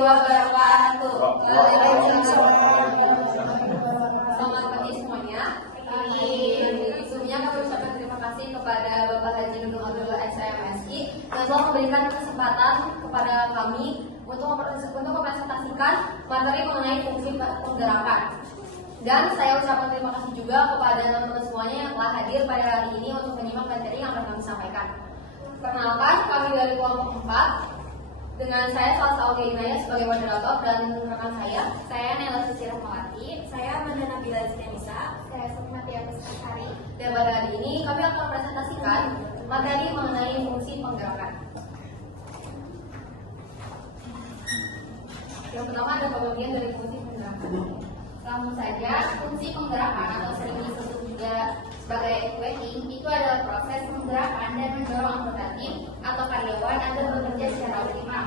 wabarakatuh. Selamat pagi semuanya. Sebelumnya kami ucapkan terima kasih kepada Bapak Haji Nurdin Abdullah SMSI yang telah memberikan kesempatan kepada kami untuk mempresentasikan materi mengenai fungsi penggerakan. Dan saya ucapkan terima kasih juga kepada teman-teman semuanya yang telah hadir pada hari ini untuk menyimak materi yang akan kami sampaikan. Perkenalkan, kami dari kelompok 4 dengan saya Salsa Audienaya sebagai moderator dan rekan saya Nela Suci Rahmawati, saya Amanda Nabila Zinanisa, saya Sukmatia Pustasari. Dan pada hari ini kami akan presentasikan materi mengenai fungsi penggerakan. Yang pertama ada pembagian dari fungsi penggerakan. Langsung saja, fungsi penggerakan atau sering disebut juga sebagai activating itu adalah proses menggerakkan dan mendorong anggota tim atau karyawan agar bekerja secara optimal.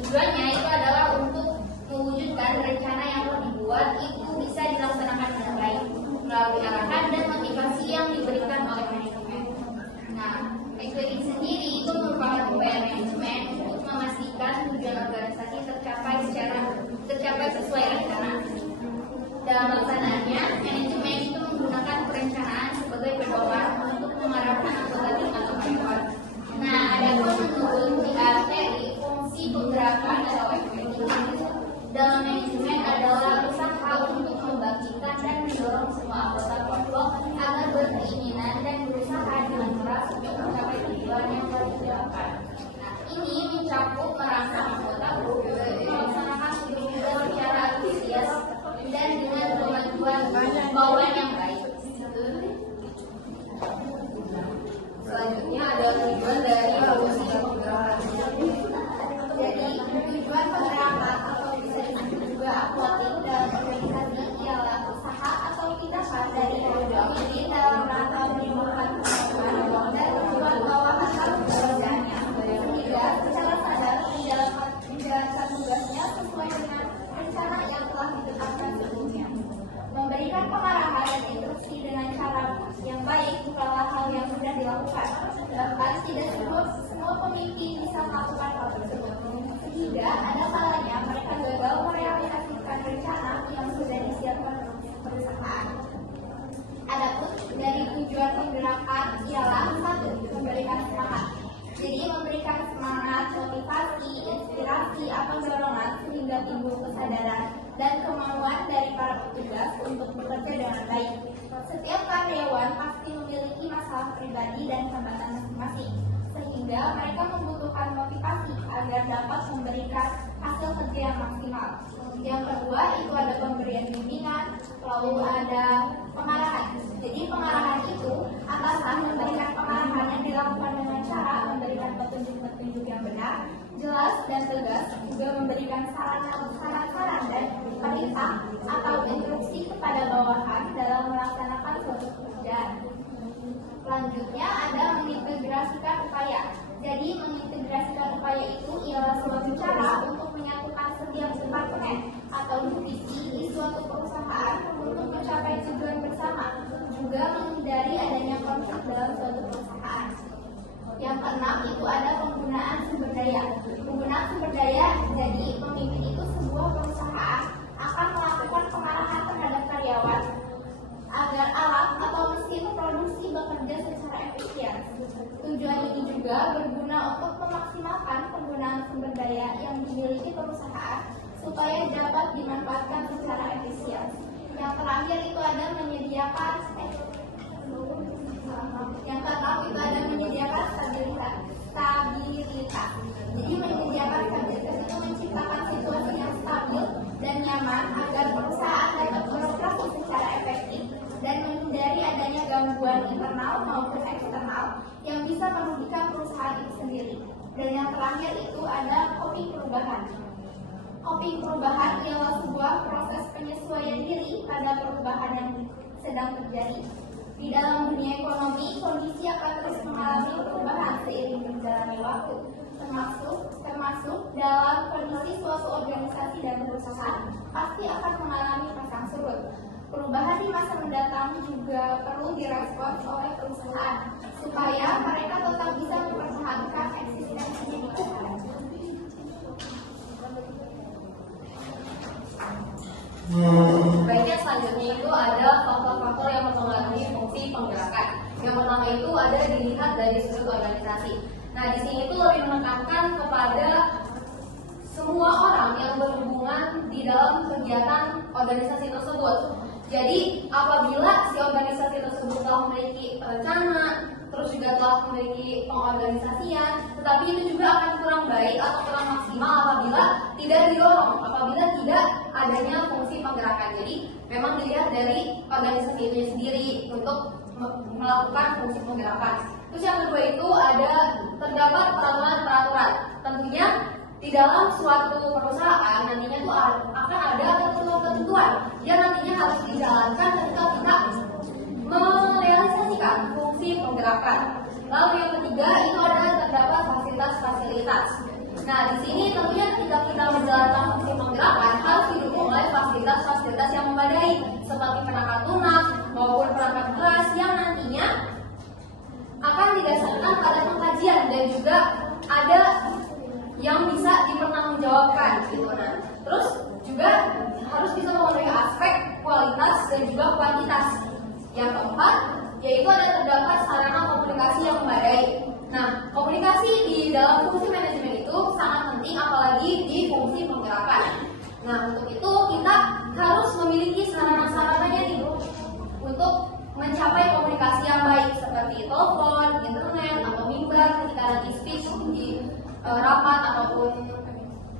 Tujuannya itu adalah untuk mewujudkan rencana yang telah dibuat itu bisa dilaksanakan dengan baik melalui arahan dan motivasi yang diberikan oleh manajemen. Nah, activating sendiri itu merupakan upaya manajemen untuk memastikan tujuan organisasi tercapai sesuai rencana. Dalam pelaksanaannya, manajemen itu menggunakan perencanaan sebagai pedoman untuk mengarahkan anggota tim atau karyawan. Nah, adapun menurut materi fungsi penggerakan atau activating dalam manajemen adalah usaha untuk membangkitkan dan mendorong semua anggota kelompok agar berkeinginan dan berusaha dengan keras untuk mencapai tujuan yang telah ditetapkan. Nah, ini mencakup merangsang anggota grup melaksanakan tujuan secara antusias dan dengan kemajuan bawaan yang baik. Selanjutnya ada tujuan dari fungsi penggerakan. Jadi tujuan penggerakan atau bisa disebut juga akwating dalam organisasi ialah usaha atau tindakan dari kelompok ini dalam rangka menimbulkan kemajuan dan tujuan bawahan dalam pekerjaannya, sehingga secara sadar menjalankan tugasnya sesuai dengan rencana yang telah ditetapkan sebelumnya. Memberikan pengarahan dan instruksi dengan cara yang baik bukanlah hal yang mudah dilakukan. Bahkan tidak semua pemimpin bisa melakukan hal tersebut. Sehingga ada kalanya mereka gagal merealisasikan rencana yang sudah disiapkan perusahaan. Adapun dari tujuan penggerakan ialah satu, memberikan semangat. Jadi memberikan semangat, motivasi, inspirasi atau dorongan sehingga timbul kesadaran dan kemauan dari para petugas untuk bekerja dengan baik. Setiap karyawan pasti memiliki masalah pribadi dan hambatan masing-masing, sehingga mereka membutuhkan motivasi agar dapat memberikan hasil kerja yang maksimal. Yang kedua itu ada pemberian bimbingan, lalu ada pengarahan. Jadi pengarahan itu atasan memberikan pengarahan yang dilakukan dengan cara memberikan petunjuk-petunjuk yang benar, jelas dan tegas, juga memberikan saran-saran dan perintah atau instruksi kepada bawahan dalam melaksanakan suatu pekerjaan. Selanjutnya ada mengintegrasikan upaya. Jadi mengintegrasikan upaya itu ialah suatu cara untuk menyatukan setiap departemen atau divisi di suatu perusahaan untuk mencapai tujuan bersama, juga menghindari adanya konflik dalam suatu perusahaan. Yang keenam itu ada penggunaan sumber daya. Penggunaan sumber daya, jadi pemimpin itu sebuah perusahaan akan melakukan pengarahan terhadap karyawan agar alat atau mesin produksi bekerja secara efisien. Tujuan ini juga berguna untuk memaksimalkan penggunaan sumber daya yang dimiliki perusahaan supaya dapat dimanfaatkan secara efisien. Yang terakhir itu ada menyediakan stabilitas. Jadi menyediakan stabilitas itu menciptakan situasi yang stabil dan nyaman agar perusahaan dapat beroperasi secara efektif dan menghindari adanya gangguan internal maupun eksternal yang bisa merugikan perusahaan itu sendiri. Dan yang terakhir itu ada coping perubahan. Coping perubahan ialah sebuah proses penyesuaian diri pada perubahan yang sedang terjadi. Di dalam dunia ekonomi, kondisi akan terus mengalami perubahan seiring berjalannya waktu, termasuk dalam kondisi suatu organisasi dan perusahaan pasti akan mengalami pasang surut. Perubahan di masa mendatang juga perlu direspons oleh perusahaan supaya mereka tetap bisa mempertahankan eksistensinya di perusahaan. Baiknya selanjutnya itu ada faktor-faktor yang mempengaruhi fungsi penggerakan. Yang pertama itu ada dilihat dari sudut organisasi. Nah, di sini itu lebih menekankan kepada semua orang yang berhubungan di dalam kegiatan organisasi tersebut. Jadi, apabila si organisasi tersebut telah memiliki rencana, terus juga telah memiliki pengorganisasian, tetapi itu juga akan kurang baik atau kurang maksimal apabila tidak didorong, apabila tidak adanya fungsi penggerakan. Jadi, memang dilihat dari organisasi itu sendiri untuk melakukan fungsi penggerakan. Terus yang kedua itu ada terdapat peraturan-peraturan. Tentunya di dalam suatu perusahaan nantinya itu akan ada ketentuan-ketentuan yang nantinya harus dijalankan ketika kita merealisasikan fungsi penggerakan. Lalu yang ketiga itu ada terdapat fasilitas-fasilitas. Nah, di sini tentunya ketika kita menjalankan fungsi penggerakan harus didukung oleh fasilitas-fasilitas yang memadai seperti perangkat lunak maupun perangkat keras yang nantinya akan didasarkan pada pengkajian dan juga ada yang bisa dipertanggungjawabkan gitu. Nah, terus juga harus bisa memenuhi aspek kualitas dan juga kuantitas. Yang keempat yaitu ada terdapat sarana komunikasi yang memadai. Nah, komunikasi di dalam fungsi manajemen itu sangat penting apalagi di fungsi penggerakan. Nah, untuk itu kita harus memiliki sarana-sarananya nih untuk mencapai komunikasi yang baik seperti telepon, internet, atau mimbar ketika nanti speech di rapat ataupun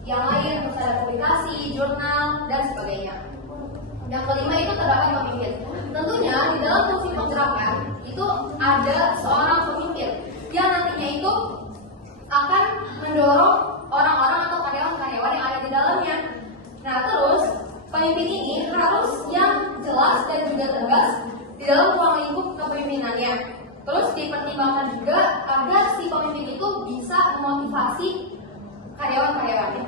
yang lain, terus ada publikasi, jurnal, dan sebagainya. Yang kelima itu terdapat pemimpin. Tentunya di dalam fungsi penggerakan itu ada seorang pemimpin yang nantinya itu akan mendorong orang-orang atau karyawan-karyawan yang ada di dalamnya. Nah, terus pemimpin ini harus yang jelas dan juga tegas di dalam ruang lingkup kepemimpinannya. Terus dipertimbangkan juga agar si pemimpin itu bisa memotivasi karyawan-karyawannya.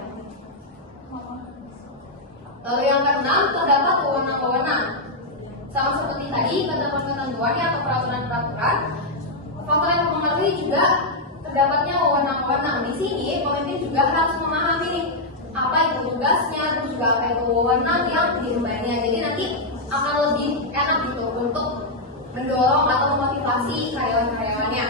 Lalu yang keenam terdapat wewenang-wewenang. Sama seperti tadi ketentuan-ketentuannya atau peraturan-peraturan, faktor yang mempengaruhi juga terdapatnya wewenang-wewenang. Di sini pemimpin juga harus memahami nih apa itu tugasnya, terus juga apa itu wewenang yang diembannya. Jadi nanti akan lebih enak gitu untuk mendorong atau memotivasi karyawan-karyawannya.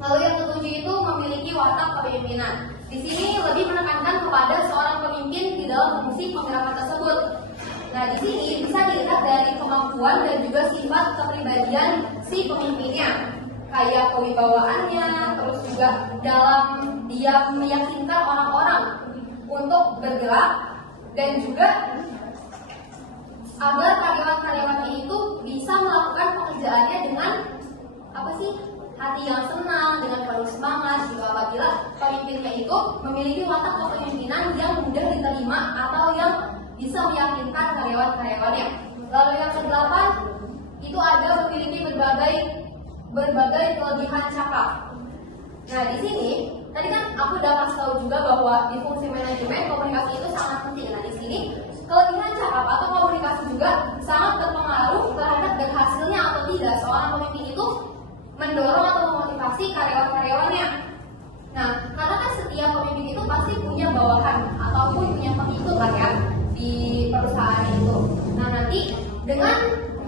Lalu yang ketujuh itu memiliki watak kepemimpinan. Di sini lebih menekankan kepada seorang pemimpin di dalam fungsi penggerakan tersebut. Nah, di sini bisa dilihat dari kemampuan dan juga sifat kepribadian si pemimpinnya, kayak kewibawaannya, terus juga dalam dia meyakinkan orang-orang untuk bergerak dan juga agar karyawan-karyawannya itu bisa melakukan pekerjaannya dengan hati yang senang, dengan penuh semangat. Juga apabila pemimpinnya itu memiliki watak kepemimpinan yang mudah diterima atau yang bisa meyakinkan karyawan-karyawannya. Lalu yang kedelapan itu ada memiliki berbagai kelebihan cakap. Nah, di sini tadi kan aku udah kasih tahu juga bahwa di fungsi manajemen komunikasi itu sangat penting. Nah, di sini kelebihan cakap atau komunikasi juga sangat berpengaruh terhadap berhasilnya atau tidak seorang pemimpin itu mendorong atau memotivasi karyawan-karyawannya. Nah, karena kan setiap pemimpin itu pasti punya bawahan ataupun punya pengikut lah ya di perusahaan itu. Nah, nanti dengan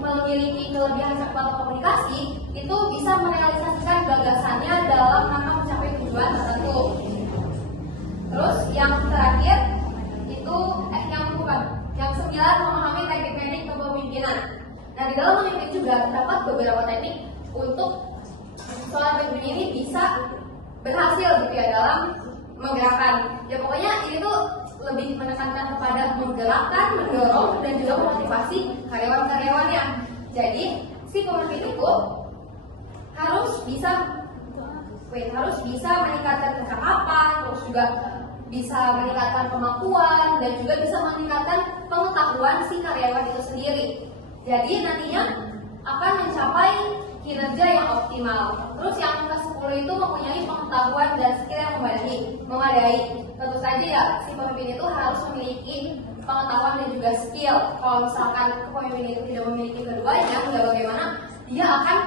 memiliki kelebihan cakap atau komunikasi itu bisa merealisasikan gagasannya dalam rangka mencapai tujuan tertentu. Terus yang terakhir itu yang sembilan memahami teknik-teknik kepemimpinan. Nah, di dalam memimpin juga terdapat beberapa teknik untuk seorang pemimpin ini bisa berhasil gitu ya dalam menggerakkan. Ya pokoknya ini tuh lebih menekankan kepada menggerakkan, mendorong dan juga memotivasi karyawan-karyawannya. Jadi si pemimpin itu harus bisa meningkatkan kecakapan, terus juga bisa meningkatkan kemampuan dan juga bisa meningkatkan pengetahuan si karyawan itu sendiri. Jadi nantinya akan mencapai kinerja yang optimal. Terus yang ke-10 itu mempunyai pengetahuan dan skill yang memadai. Tentu saja ya si pemimpin itu harus memiliki pengetahuan dan juga skill. Kalau misalkan pemimpin itu tidak memiliki keduanya, ya bagaimana dia akan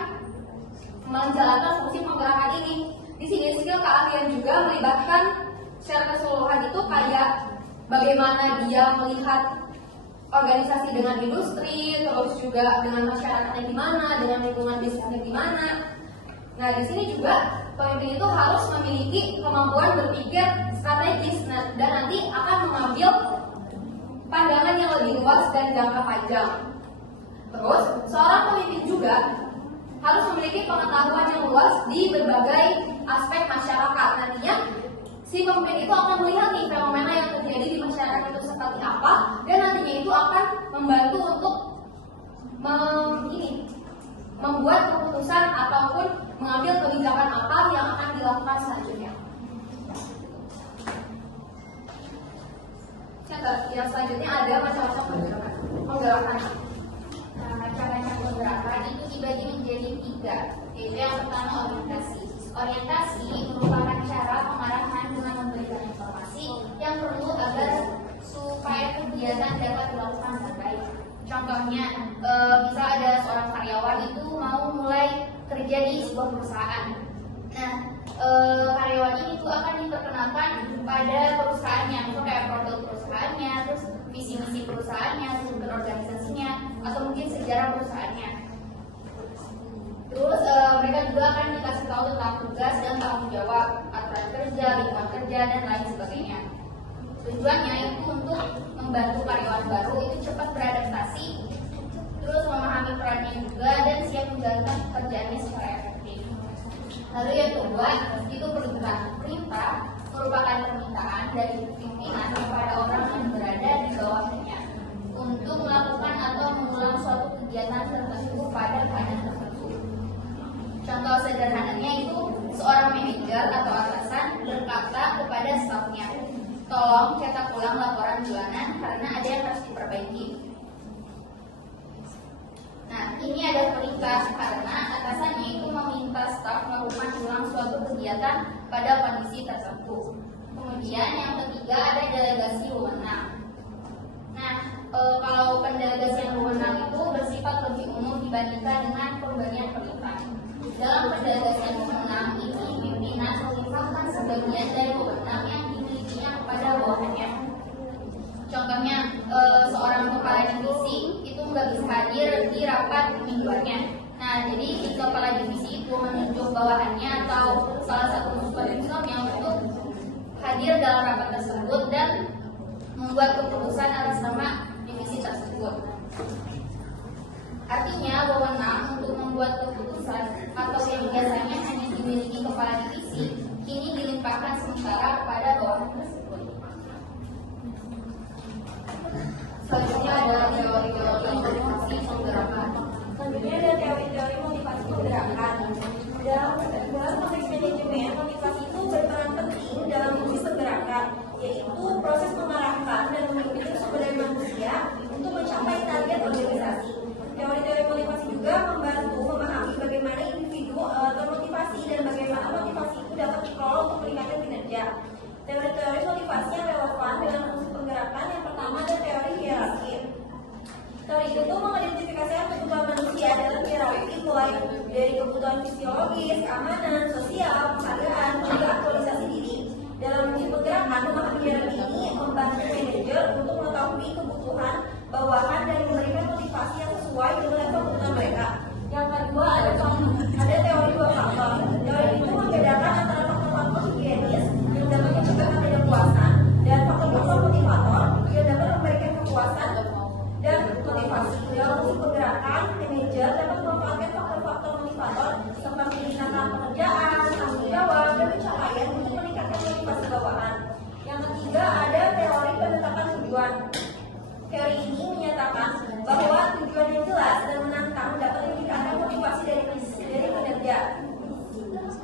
menjalankan fungsi penggerakan ini. Di sini skill keahlian juga melibatkan secara keseluruhan itu kayak bagaimana dia melihat organisasi dengan industri, terus juga dengan masyarakatnya gimana, dengan lingkungan bisnisnya gimana. Nah, di sini juga pemimpin itu harus memiliki kemampuan berpikir strategis dan nanti akan mengambil pandangan yang lebih luas dan jangka panjang. Terus, seorang pemimpin juga harus memiliki pengetahuan yang luas di berbagai aspek masyarakat. Nantinya, si pemimpin itu akan melihat nih fenomena yang terjadi di masyarakat itu seperti apa, dan nantinya itu akan membantu untuk membuat keputusan ataupun mengambil kebijakan apa yang akan dilakukan selanjutnya. Yang selanjutnya ada macam-macam penggerakan. Nah, macam-macam penggerakan itu dibagi menjadi 3, yaitu yang pertama orientasi. Orientasi merupakan cara pengarahan dengan memberikan informasi yang perlu agar supaya kegiatan dapat dilakukan dengan baik. Contohnya, bisa ada seorang karyawan itu mau mulai kerja di sebuah perusahaan. Nah, karyawan ini tuh akan diperkenalkan pada perusahaannya, misalnya kayak produk perusahaannya, terus visi-misi perusahaannya, struktur organisasinya, atau mungkin sejarah perusahaannya. Terus mereka juga akan dikasih tahu tentang tugas dan tanggung jawab, aturan kerja, lingkungan kerja, dan lain sebagainya. Tujuannya itu untuk membantu karyawan baru itu cepat beradaptasi, terus memahami perannya juga, dan siap menjalankan pekerjaannya secara efektif. Lalu yang kedua, itu perintah. Perintah merupakan permintaan dari pimpinan kepada orang yang berada di bawahnya untuk melakukan atau mengulang suatu kegiatan tertentu pada keadaan tertentu. Contoh sederhananya itu seorang manajer atau atasan berkata kepada stafnya, tolong cetak ulang laporan bulanan karena ada yang harus diperbaiki. Nah, ini ada perintah karena atasannya itu meminta staf melakukan ulang suatu kegiatan pada kondisi tertentu. Kemudian yang ketiga ada delegasi wewenang. Nah, kalau pendelegasian wewenang itu bersifat lebih umum dibandingkan dengan pemberian perintah. Dalam pendelegasian wewenang ini, pimpinan melimpahkan sebagian dari wewenang yang dimilikinya kepada bawahannya. Contohnya, seorang kepala divisi itu nggak bisa hadir di rapat mingguannya. Nah, jadi si kepala divisi itu menunjuk bawahannya atau salah satu supervisornya untuk hadir dalam rapat tersebut dan membuat keputusan atas nama divisi tersebut. Artinya, wewenang untuk membuat keputusan atau yang biasanya hanya dimiliki kepala divisi kini dilimpahkan sementara kepada bawahan tersebut. Selanjutnya ada teori-teori motivasi penggerakan. Selanjutnya ada teori-teori motivasi penggerakan. Dalam konteks manajemen, motivasi itu berperan penting dalam fungsi penggerakan, yaitu proses mengarahkan dan memimpin sumber daya manusia untuk mencapai target organisasi. Teori-teori motivasi juga membantu memahami bagaimana individu termotivasi dan bagaimana motivasi itu dapat dikelola untuk meningkatkan kinerja. Teori-teori motivasi yang relevan dengan fungsi penggerakan yang pertama ada teori hierarki. Teori itu mengidentifikasi kebutuhan manusia dalam hierarki mulai dari kebutuhan fisiologis, keamanan, sosial, penghargaan, hingga aktualisasi diri. Dalam fungsi penggerakan, memahami hierarki ini membantu manajer untuk mengetahui kebutuhan bawahan dan memberikan motivasi yang sesuai dengan level kebutuhan mereka. Yang kedua ada teori 2 faktor. Teori itu membedakan antara faktor-faktor higienis yang dapat mencegah ketidakpuasan dan faktor-faktor motivator yang dapat memberikan kepuasan dan motivasi. Dalam fungsi pergerakan, manajer dapat memanfaatkan faktor-faktor motivator seperti peningkatan pekerjaan, tanggung jawab, dan pencapaian untuk meningkatkan motivasi bawahan. Yang ketiga ada teori penetapan tujuan. Teori ini menyatakan bahwa tujuan yang jelas dan menantang dapat meningkatkan motivasi dari kinerja.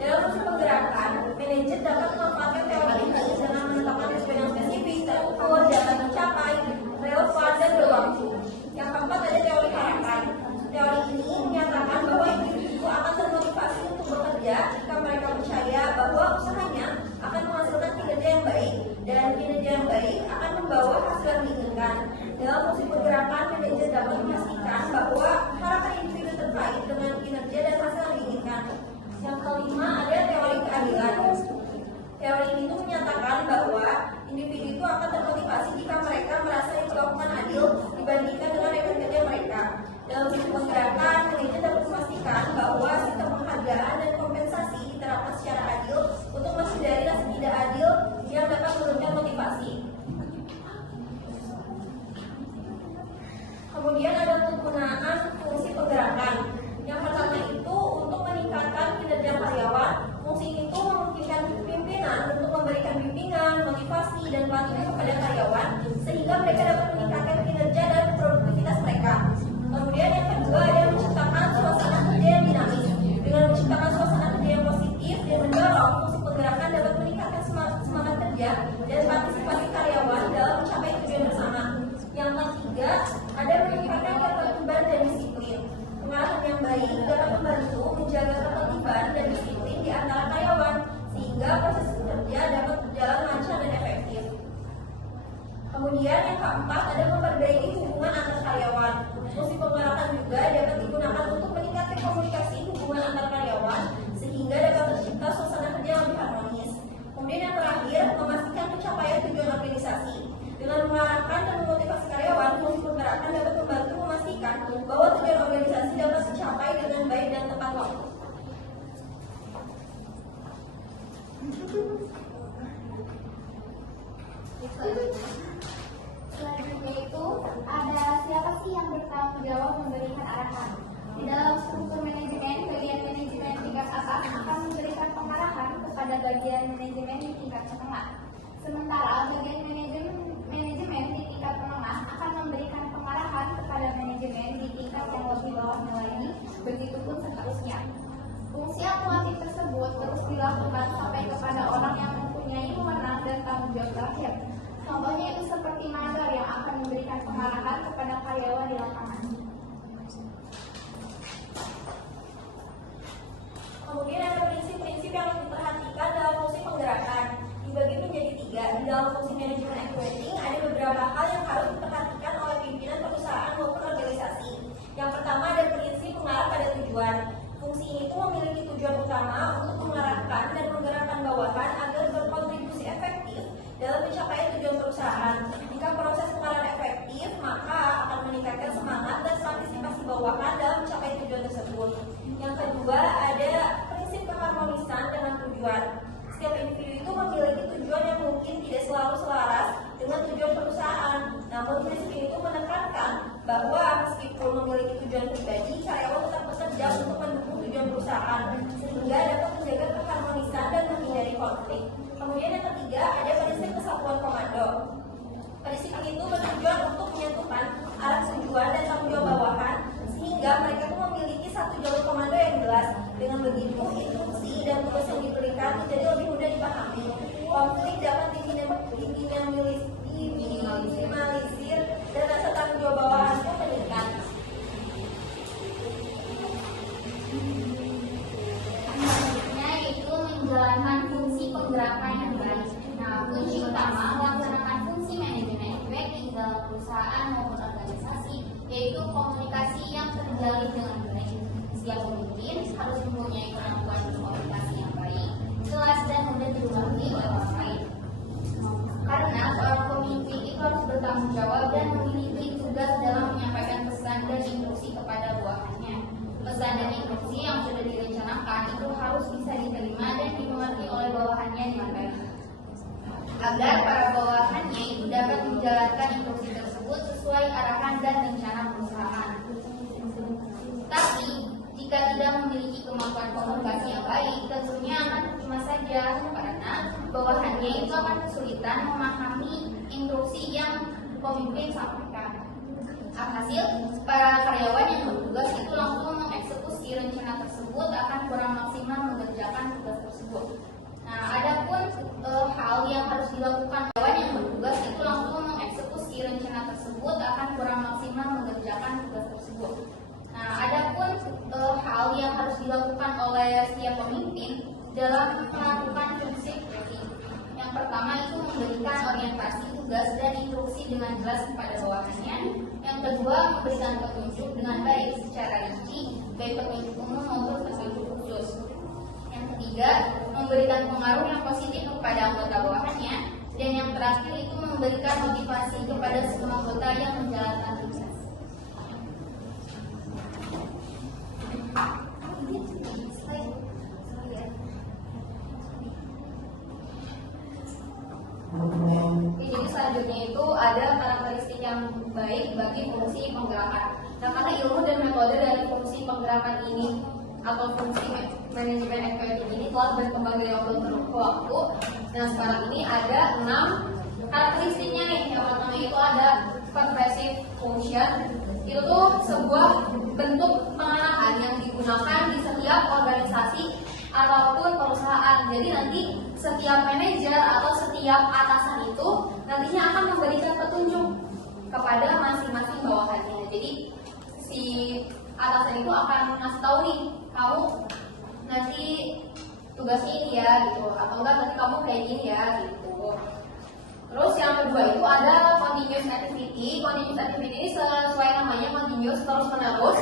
Dalam fungsi penggerakan, manajer dapat memanfaatkan teori ini dengan menetapkan tujuan yang spesifik, terukur, dapat mencapai, relevan, dan berwaktu. Yang keempat ada teori harapan. Teori ini menyatakan bahwa individu akan termotivasi untuk bekerja jika mereka percaya bahwa usahanya akan menghasilkan kinerja yang baik, dan kinerja yang baik akan membawa hasil yang diinginkan. Dalam fungsi pergerakan, manajer dapat memastikan bahwa harapan individu terkait dengan kinerja dan hasil yang diinginkan. Yang kelima ada teori keadilan. Teori ini menyatakan bahwa individu itu akan termotivasi jika mereka merasa diperlakukan adil dibanding dan pelatihan kepada karyawan sehingga mereka dapat meningkatkan kinerja dan produktivitas mereka. Kemudian yang kedua ada menciptakan suasana kerja yang dinamis. Dengan menciptakan suasana kerja yang positif dan mendorong fungsi penggerakan dapat meningkatkan semangat kerja dan partisipasi karyawan dalam mencapai tujuan bersama. Yang ketiga ada meningkatkan ketertiban dan disiplin. Pengarahan yang baik dapat membantu menjaga ketertiban dan disiplin di antara karyawan sehingga proses kerja dapat berjalan lancar dan efektif. Kemudian yang keempat ada memperbaiki hubungan antar karyawan. Fungsi pengarahan juga dapat digunakan untuk meningkatkan komunikasi hubungan antar karyawan sehingga dapat tercipta suasana kerja yang lebih harmonis. Kemudian yang terakhir memastikan pencapaian tujuan organisasi. Dengan mengarahkan dan memotivasi karyawan, fungsi pengarahan dapat membantu memastikan bahwa tujuan organisasi dapat tercapai dengan baik dan tepat waktu. Selanjutnya itu ada siapa sih yang bertanggung jawab memberikan arahan. Di dalam struktur manajemen, bagian manajemen tingkat atas akan memberikan pengarahan kepada bagian manajemen di tingkat menengah. Sementara bagian manajemen di tingkat menengah akan memberikan pengarahan kepada manajemen di tingkat yang lebih bawahnya lagi, begitupun seterusnya. Fungsi akuatif tersebut terus dilakukan sampai kepada orang yang mempunyai wewenang dan tanggung jawab terakhir. Contohnya itu seperti manajer yang akan memberikan pengarahan kepada karyawan di lapangan. Kemudian ada prinsip-prinsip yang harus diperhatikan dalam fungsi penggerakan. Dibagi menjadi 3. Di dalam fungsi manajemen accounting ada beberapa hal yang harus diperhatikan oleh pimpinan perusahaan maupun organisasi. Yang pertama ada prinsip mengarah pada tujuan. Fungsi ini itu memiliki tujuan utama untuk mengarahkan dan menggerakkan bawahan agar berkontribusi efektif dalam pencapaian tujuan perusahaan. Jika proses pengarahan efektif, maka akan meningkatkan semangat dan partisipasi bawahan dalam mencapai tujuan tersebut. Yang kedua ada prinsip keharmonisan dengan tujuan. Setiap individu itu memiliki tujuan yang mungkin tidak selalu selaras dengan tujuan perusahaan. Namun prinsip ini itu menekankan bahwa meskipun memiliki tujuan pribadi, karyawan tetap bekerja untuk mendukung tujuan perusahaan sehingga dapat menjaga keharmonisan dan menghindari konflik. Kemudian yang ketiga ada prinsip kesatuan komando. Prinsip ini itu bertujuan untuk menyatukan arah tujuan dan tanggung jawab bawahan sehingga mereka itu memiliki satu jalur komando yang jelas. Dengan begitu instruksi dan tugas yang diberikan menjadi lebih mudah dipahami. Konflik dapat diminimalisir dan rasa tanggung jawab bawahan pun meningkat. Selanjutnya yaitu menjalankan fungsi penggerakan yang baik. Nah, kunci utama melaksanakan fungsi manajemen baik di dalam perusahaan maupun organisasi yaitu komunikasi yang terjalin dengan baik. Setiap pemimpin harus mempunyai kemampuan berkomunikasi yang baik, jelas dan mudah dimengerti oleh orang lain. Karena seorang pemimpin itu harus bertanggung jawab dan memiliki tugas dalam menyampaikan pesan dan instruksi kepada bawahannya. Pesan dan instruksi yang sudah direncanakan itu harus bisa diterima dan dimengerti oleh bawahannya dengan baik, agar para bawahannya itu dapat menjalankan instruksi tersebut sesuai arahan dan rencana perusahaan. Tapi jika tidak memiliki kemampuan komunikasi yang baik, tentunya akan percuma saja karena bawahannya itu akan kesulitan memahami instruksi yang pemimpin sampaikan. Alhasil, para karyawan yang bertugas itu langsung mengeksekusi rencana tersebut akan kurang maksimal mengerjakan tugas tersebut. Nah, adapun hal yang harus dilakukan karyawan yang bertugas itu langsung mengeksekusi rencana tersebut akan kurang maksimal mengerjakan tugas tersebut. Nah, adapun hal yang harus dilakukan oleh setiap pemimpin dalam melakukan fungsi accounting. Yang pertama itu memberikan orientasi tugas dan instruksi dengan jelas kepada bawahannya. Yang kedua, memberikan petunjuk dengan baik secara rinci, baik petunjuk umum maupun petunjuk khusus. Yang ketiga, memberikan pengaruh yang positif kepada anggota bawahannya. Dan yang terakhir itu memberikan motivasi kepada semua anggota yang menjalankan tugas. Jadi selanjutnya itu ada karakteristik yang baik bagi fungsi penggerakan. Nah, karena ilmu dan metode dari fungsi penggerakan ini atau fungsi manajemen accounting ini telah berkembang dari waktu ke waktu. Nah, sekarang ini ada 6 karakteristiknya nih, yang pertama itu ada pervasive function. Itu tuh sebuah bentuk pengarahan yang digunakan di setiap organisasi ataupun perusahaan. Jadi nanti setiap manajer atau setiap atasan itu nantinya akan memberikan petunjuk kepada masing-masing bawahannya. Jadi si atasan itu akan ngasih tahu nih, kamu nanti tugasnya ini ya gitu, atau enggak nanti kamu kayak gini ya gitu. Terus yang kedua itu ada continuous activity. Continuous activity ini sesuai namanya continuous, terus menerus.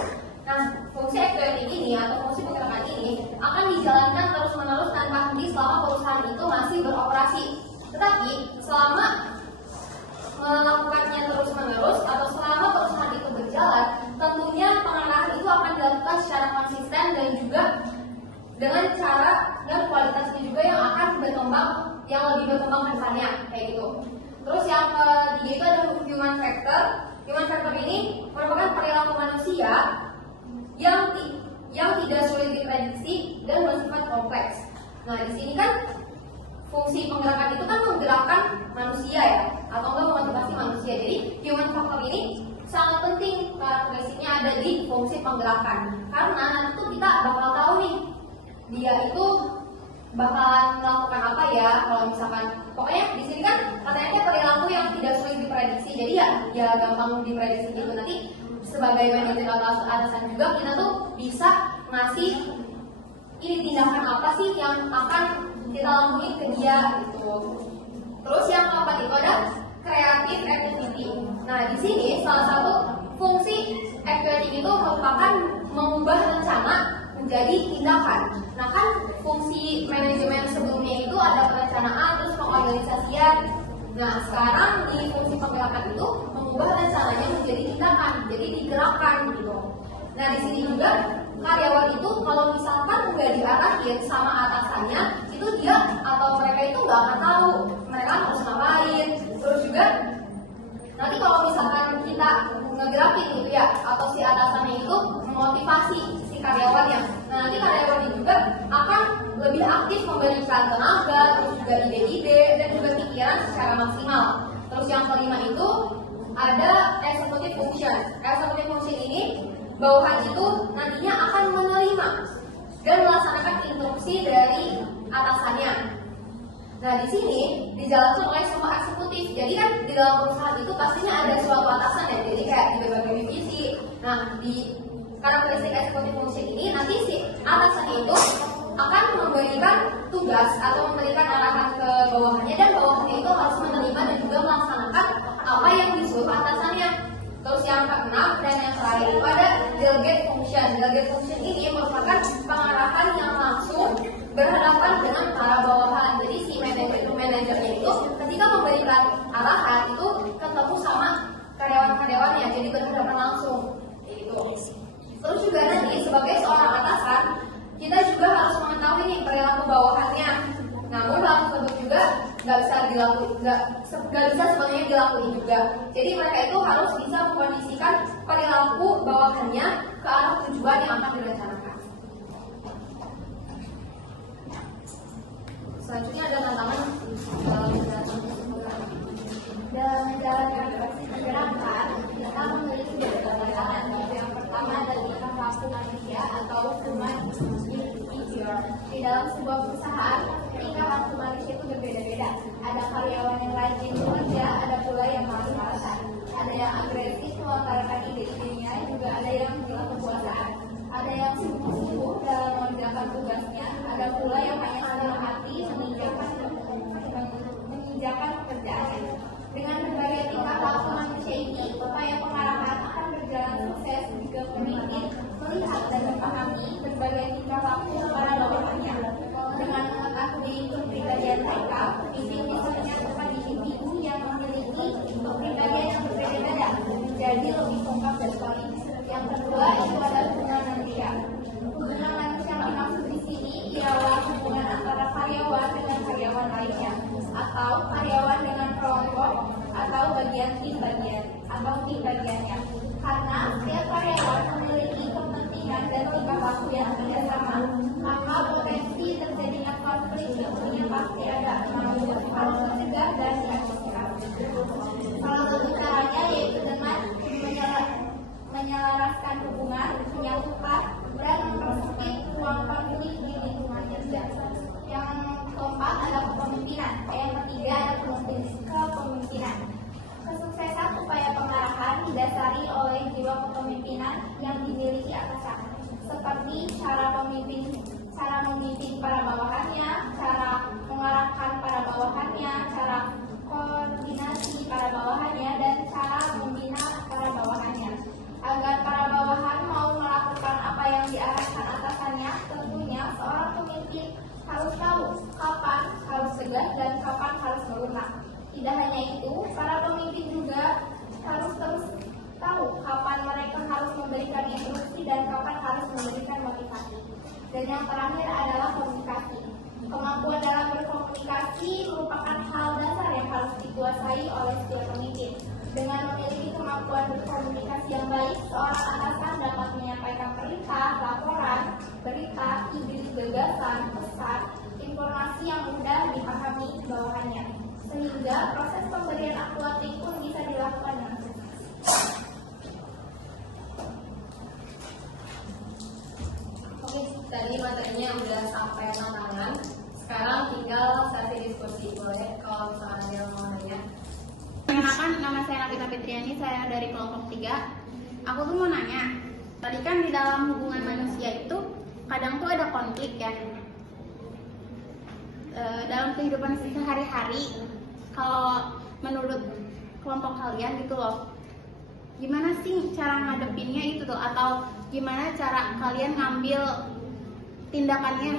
Nah, fungsi activity ini atau fungsi penggerakan ini akan dijalankan terus menerus tanpa henti selama perusahaan itu masih beroperasi. Tetapi selama melakukannya terus menerus atau selama perusahaan itu berjalan, tentunya pengarahan itu akan dilakukan secara konsisten dan juga dengan cara dan kualitasnya juga yang akan berkembang, yang lebih berkembang ke depannya kayak gitu. Terus yang ketiga itu ada human factor. Human factor ini merupakan perilaku manusia yang tidak sulit diprediksi dan bersifat kompleks. Nah, di sini kan fungsi penggerakan itu kan menggerakkan manusia ya, atau enggak memotivasi manusia. Jadi human factor ini sangat penting, karakteristiknya ada di fungsi penggerakan. Karena nanti tuh kita bakal tahu nih dia itu bakalan melakukan apa ya, kalau misalkan pokoknya di sini kan katanya perilaku yang tidak sulit diprediksi. Jadi ya gampang diprediksi gitu. Nanti sebagai manajer atau atasan juga kita tuh bisa ngasih ini tindakan apa sih yang akan kita lakuin ke dia gitu. Terus yang keempat itu ada creative activity. Nah, di sini salah satu fungsi activity itu merupakan mengubah rencana menjadi tindakan. Nah, kan fungsi manajemen sebelumnya itu ada perencanaan terus pengorganisasian. Nah, sekarang di fungsi penggerakan itu mengubah rencananya menjadi tindakan, jadi digerakkan gitu. Nah, di sini juga karyawan itu kalau misalkan nggak diarahin sama atasannya, itu dia atau mereka itu nggak akan tahu mereka harus ngapain. Terus juga nanti kalau misalkan kita ngegerakin gitu ya, atau si atasannya itu memotivasi si karyawannya, nah nanti karyawannya juga akan lebih aktif memberikan tenaga, terus juga ide-ide dan juga pikiran secara maksimal. Terus yang kelima itu ada executive function. Executive function ini bawahan itu nantinya akan menerima dan melaksanakan instruksi dari atasannya. Nah, di sini dijalankan oleh semua eksekutif. Jadi kan di dalam perusahaan itu pastinya ada suatu atasan ya. Jadi kayak di berbagai divisi. Nah, di karakteristik executive function ini nanti si atasannya itu akan memberikan tugas atau memberikan arahan ke bawahannya, dan bawahannya itu harus menerima dan juga melaksanakan apa yang disuruh atasannya. Terus yang keenam dan yang terakhir itu ada delegate function. Delegate function ini merupakan pengarahan yang langsung berhadapan dengan para bawahan. Jadi si manajernya itu ketika memberikan arahan itu ketemu sama karyawan-karyawannya, jadi berhadapan langsung. Itu. Terus juga nanti sebagai seorang atasan kita juga harus mengetahui nih perilaku bawahannya. Namun dalam bentuk juga nggak bisa semuanya dilakukan juga. Jadi mereka itu harus bisa mengkondisikan perilaku bawahannya ke arah tujuan yang akan direncanakan. Selanjutnya ada tantangan dalam menjalankan proses pergerakan, kita memiliki beberapa tantangan. Yang pertama adalah tingkah laku manusia atau human behavior. Di dalam sebuah perusahaan, tingkah laku manusia itu berbeda-beda. Ada karyawan yang rajin bekerja, ada pula yang malas-malasan. Ada yang agresif melontarkan ide-idenya, juga ada yang gila kekuasaan. Ada yang sungguh-sungguh dalam mengerjakan tugasnya, ada pula yang hanya senang hati menginjakan pekerjaan. Dengan berbagai tingkah laku manusia ini, upaya pengarahan akan berjalan sukses jika pemimpin melihat dan memahami berbagai tingkah laku para bawahannya. Dengan mengetahui kepribadian mereka, pemimpin bisa menyatukan individu yang memiliki kepribadian yang berbeda-beda menjadi lebih kompak dan solid. Yang kedua itu adalah hubungan manusia. Hubungan manusia yang dimaksud di sini ialah hubungan antara karyawan dengan karyawan lainnya, atau karyawan dengan kelompok atau bagian tim bagiannya. Karena setiap karyawan memiliki kepentingan dan tingkah laku yang tidak sama, maka potensi terjadinya konflik tentunya pasti ada, namun harus mencegah dan diantisipasi. memimpin para bawahannya, cara mengarahkan para bawahannya, cara koordinasi para bawahannya, dan cara membina para bawahannya. Agar para bawahan mau melakukan apa yang diarahkan atasannya, tentunya seorang pemimpin harus tahu kapan harus tegas dan kapan harus melunak. Tidak hanya itu, para pemimpin juga harus terus tahu kapan mereka harus memberikan instruksi dan kapan harus memberikan motivasi. Dan yang terakhir adalah komunikasi. Kemampuan dalam berkomunikasi merupakan hal dasar yang harus dikuasai oleh setiap pemimpin. Dengan memiliki kemampuan berkomunikasi yang baik, seorang atasan dapat menyampaikan perintah, laporan, berita, ide, gagasan, pesan, informasi yang mudah dipahami bawahannya. Sehingga proses pemberian akuatik pun bisa dilakukan dengan sukses. Oke, tadi materinya udah sampai tantangan. Sekarang tinggal sesi diskusi. Boleh kalau misalnya ada yang mau nanya. Perkenalkan, nama saya Nabila Fitriani, saya dari kelompok 3. Aku tuh mau nanya, tadi kan di dalam hubungan manusia itu kadang tuh ada konflik ya. Dalam kehidupan sehari-hari, kalau menurut kelompok kalian gitu loh, gimana sih cara ngadepinnya itu tuh, atau gimana cara kalian ngambil tindakannya?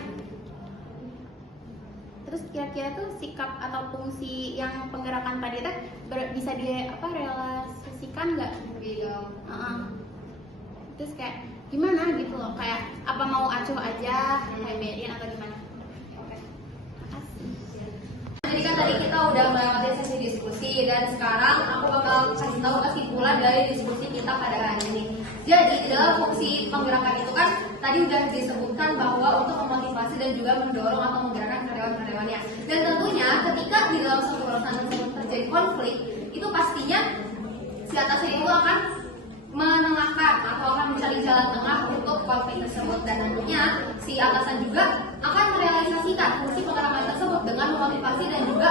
Terus kira-kira tuh sikap atau fungsi yang penggerakan tadi teh bisa direlasikan nggak? Iya. Terus kayak gimana gitu loh, kayak apa mau acuh aja, kayak biarin atau gimana? Oke. Makasih. Jadi kan tadi kita udah melewati sesi diskusi dan sekarang aku bakal kasih tahu kesimpulan dari diskusi kita pada hari ini. Jadi dalam fungsi penggerakan itu kan tadi udah disebutkan bahwa untuk memotivasi dan juga mendorong atau menggerakkan karyawan-karyawannya. Dan tentunya ketika di dalam suatu perusahaan tersebut terjadi konflik, itu pastinya si atasnya itu akan menengahkan atau akan mencari jalan tengah untuk konflik tersebut, dan tentunya si atasan juga akan merealisasikan fungsi penggerakan tersebut dengan memotivasi dan juga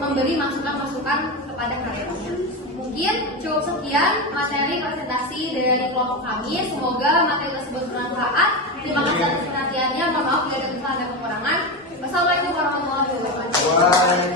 memberi masukan-masukan kepada karyawannya. Mungkin cukup sekian materi presentasi dari kelompok kami. Semoga materi tersebut bermanfaat. Terima kasih atas perhatiannya. Mohon maaf bila ada kesalahan dan kekurangan. Wassalamualaikum warahmatullahi wabarakatuh.